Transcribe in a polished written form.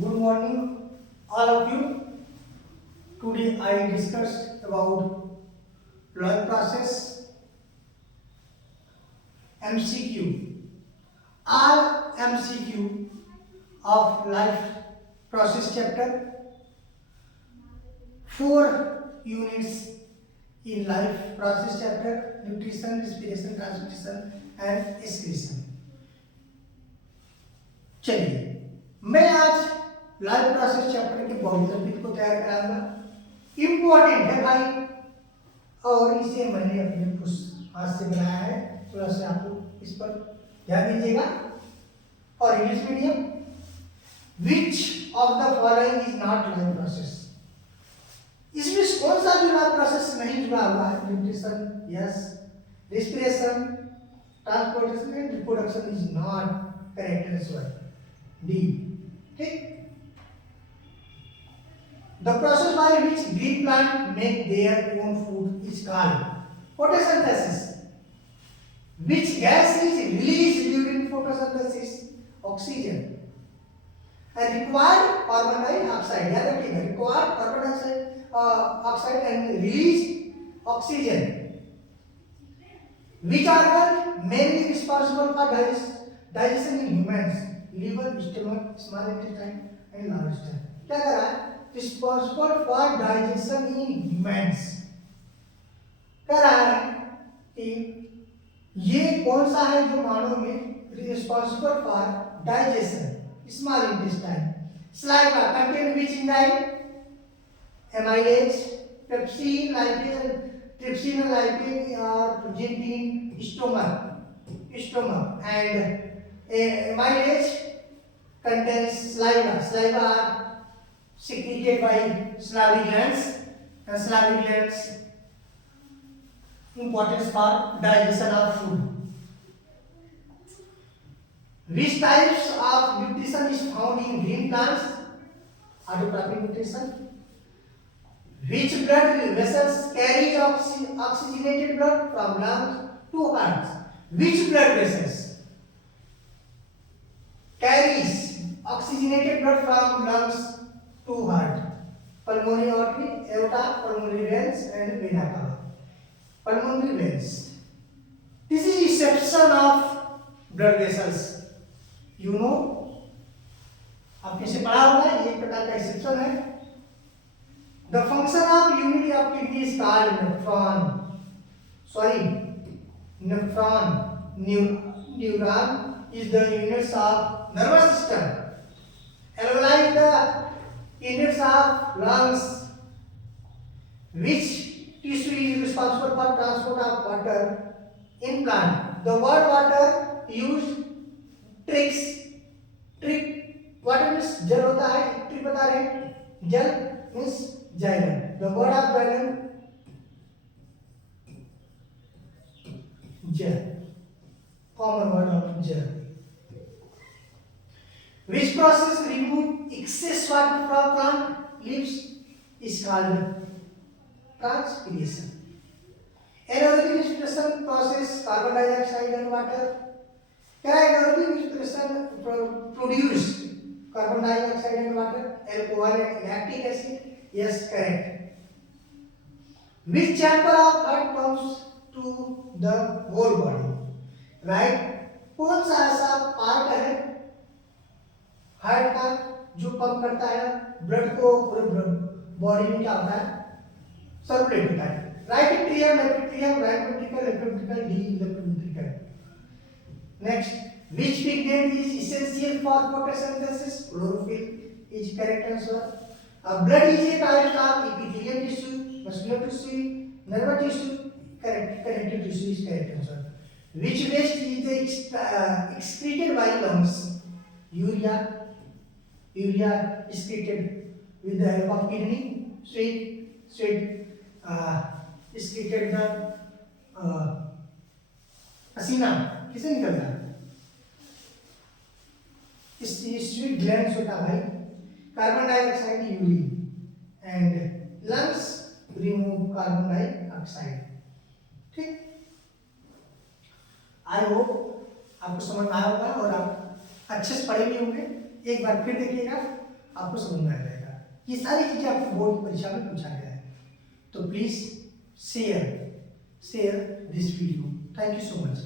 Good morning, all of you. Today I discussed about life process MCQ. All MCQ of life process chapter. 4 units in life process chapter: nutrition, respiration, transportation and excretion. चलिए मैं आज life process chapter के बहुविध को तैयार कराऊंगा। Important है भाई, और इसे मैंने अपने हाथ से बनाया है। थोड़ा सा आप इस पर ध्यान दीजिएगा। और English medium, which of the following is not life process? इसमें कौन सा जो लाइफ प्रोसेस नहीं जुड़ा हुआ है? Nutrition yes, respiration, transportation and reproduction is not correct answer D. ठीक, the process by which green plant make their own food is called photosynthesis. Which gas is released during photosynthesis? Oxygen. And required carbon dioxide, याद रखिएगा, required carbon dioxide and release oxygen. Which organ mainly responsible for digestion in humans? Liver, stomach, small intestine and large intestine. क्या कर रहा है? Responsible for digestion in humans। कह रहा है कि ये कौन सा है जो मानव में responsible for digestion? Small intestine। Saliva contain which enzyme? Amylase, pepsin, lipase, trypsin, lipase or protein, stomach and amylase contains saliva। Saliva are secreted by salivary glands, and salivary glands importance for digestion of food. Which types of nutrition is found in green plants? Autotrophic nutrition. Which blood vessels carries oxygenated blood from lungs to heart? Which blood vessels carries oxygenated blood from lungs to heart? Pulmonary artery, aorta, pulmonary veins and vena cava. Pulmonary veins. This is exception of blood vessels. You know, आपने से पढ़ा होगा, ये एक प्रकार का exception है। The function of unity of kidney is called nephron. Sorry, nephron. Neuron is the units of nervous system. Alveoli is the units of lungs. Which tissue is responsible for transport of water in plant? The word water used tricks. Trick water means जल होता है, trick बता रहे हैं, जल means xylem. The word of xylem gel, common word of gel. Which process remove excess water from plant leaves is called transpiration. Anaerobic respiration process carbon dioxide and water. क्या anaerobic respiration produce carbon dioxide and water, alcohol and lactic acid? Yes, correct. Which chamber of heart pumps to the whole body? Right? कौन सा ऐसा part है heart का जो pump करता है blood को पूरे बॉडी में? क्या होता है? सर्कुलेट होता है। Right atrium, left atrium, right ventricle, left ventricle, D left ventricle. Next, which pigment is essential for photosynthesis? Chlorophyll is correct answer. Blood is a type of epithelial tissue, muscular tissue, nervous tissue, connective tissue is correct answer. Which waste is the excreted by lungs? Urea excreted with the help of kidney. Sweat excreted the पसीना किसे निकलता है? Sweet glands होता है भाई। Carbon dioxide urine and lungs remove carbon dioxide. ठीक, I hope आपको समझ में आया होगा और आप अच्छे से पढ़े भी होंगे। एक बार फिर देखिएगा। आपको समझ में आ जाएगा। ये सारी चीजें आपको बोर्ड की परीक्षा में पूछा गया है। तो please share this video. Thank you so much.